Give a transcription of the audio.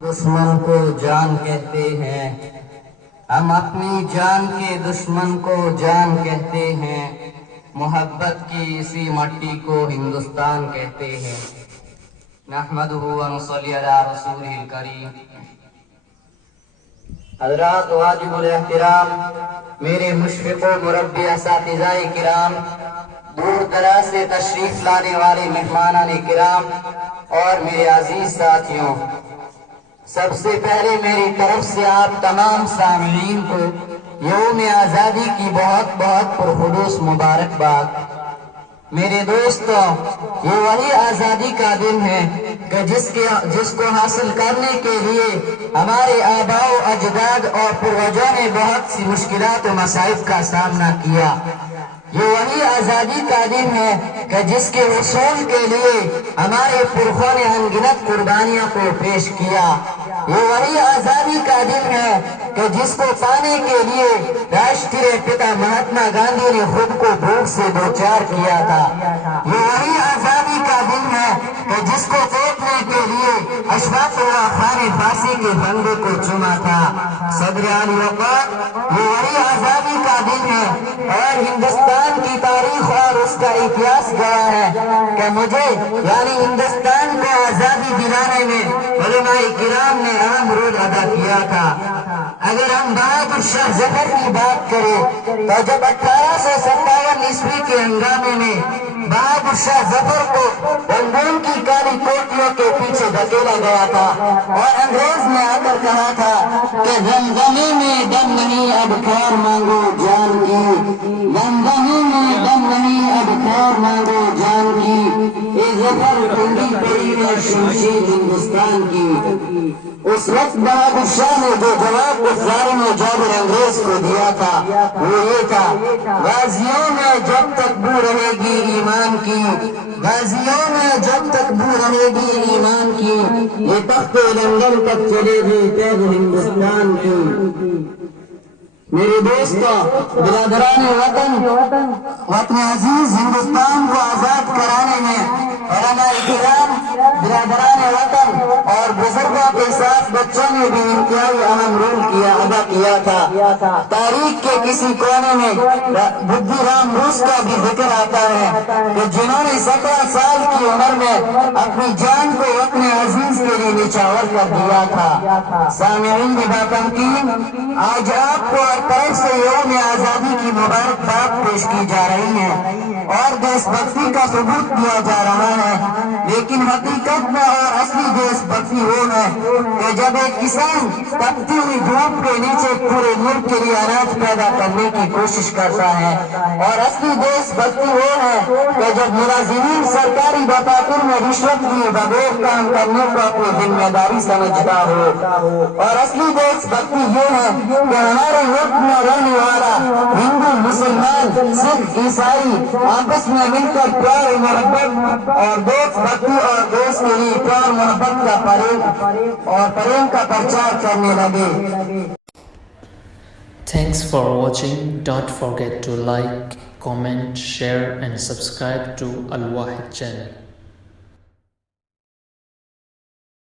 دشمن کو جان کہتے ہیں، ہم اپنی جان کے دشمن کو جان کہتے ہیں، محبت کی اسی مٹی کو ہندوستان کہتے ہیں۔ نحمدہ و نصلی علی رسولہ الکریم۔ حضرات واجب الاحترام، میرے مشفق و مربی اساتذہ کرام، دور دراز سے تشریف لانے والے مہمانان کرام اور میرے عزیز ساتھیوں، سب سے پہلے میری طرف سے آپ تمام سامعین کو یوم آزادی کی بہت بہت پرخلوص مبارکباد۔ میرے دوستوں، یہ وہی آزادی کا دن ہے کہ جس کو حاصل کرنے کے لیے ہمارے آباء و اجداد اور پروجوں نے بہت سی مشکلات و مصائب کا سامنا کیا۔ یہ وہی آزادی کا دن ہے کہ جس کے حصول کے لیے ہمارے پرخوں نے انگنت قربانیوں کو پیش کیا۔ یہ وہی آزادی کا دن ہے کہ جس کو پانے کے لیے راشٹریہ پتا مہاتما گاندھی نے خود کو بھوک سے دوچار کیا تھا۔ یہ وہی آزادی کا دن ہے کہ جس کو دیکھنے کے لیے اشفاق اللہ خان فارسی کے بندے کو چنا تھا۔ صدر علی وقار، یہ وہی آزادی کا دن ہے اور ہندوستان کی تاریخ اور اس کا اتہاس گواہ ہے کہ مجھے یعنی ہندوستان کو آزادی دلانے میں علماء کرام نے اہم رول ادا کیا تھا۔ اگر ہم بہادر شاہ ظفر کی بات کریں تو جب 1857 عیسوی کے ہنگامے میں بہادر شاہ ظفر کو رنگون کی کالی کوٹیوں کے پیچھے دھکیلا گیا تھا اور انگریز نے آ کر کہا تھا کہ زمزمے میں دم نہیں اب خیر مانگو جان کی، زمزمے میں دم نہیں اب خیر مانگو جان کی، اے ظفر کنڈی پڑی اور شمشیر ہندوستان کی۔ اس وقت بہادر شاہ نے جو جواب اس ظالم و جابر انگریز کو دیا تھا وہ یہ تھا، غازیوں میں جب تک بو رہے گی ایمان کی، غازیوں میں جب تک بو رہے گی ایمان کی، یہ تخت لندن تک چلے گی تیز ہندوستان کی۔ میرے دوستوں، برادران وطن عزیز، ہندوستان کو آزاد کرانے میں علماء کرام، برادران وطن اور بزرگوں کے ساتھ بچوں نے بھی انتہائی اہم رول ادا کیا تھا۔ تاریخ کے کسی کونے میں بدھی رام بوس کا بھی ذکر آتا ہے کہ جنہوں نے 17 سال کی عمر میں اپنی جان کو اپنے عزیز کے لیے نچھاور کر دیا تھا۔ سامعین باتمکین، آج آپ کو ہر طرف سے یوم آزادی کی مبارکباد پیش کی جا رہی ہے اور دیش بھکتی کا ثبوت دیا جا رہا ہے، لیکن حقیقت میں اور اصلی دیش بھکتی وہ ہے کہ جب ایک کسان تپتی ہوئی دھوپ کے نیچے پورے ملک کے لیے اناج پیدا کرنے کی کوشش کرتا ہے، اور اصلی دیش بھکتی وہ ہے کہ جب ملازمین سرکاری دفاتر میں رشوت لیے بغیر کام کرنے کو اپنی ذمہ داری سمجھتا ہو، اور اصلی دیش بھکتی یہ ہے کہ ہمارے ملک میں رہنے والا ہندو، مسلمان، سکھ، عیسائی آپس میں مل کر پیار و محبت اور دیش بھکتی اور دیش کے لیے پیار محبت کا پریم کا پرچار کرنے لگے۔ Thanks for watching. Don't forget to like, comment, share and subscribe to Al Wahid channel.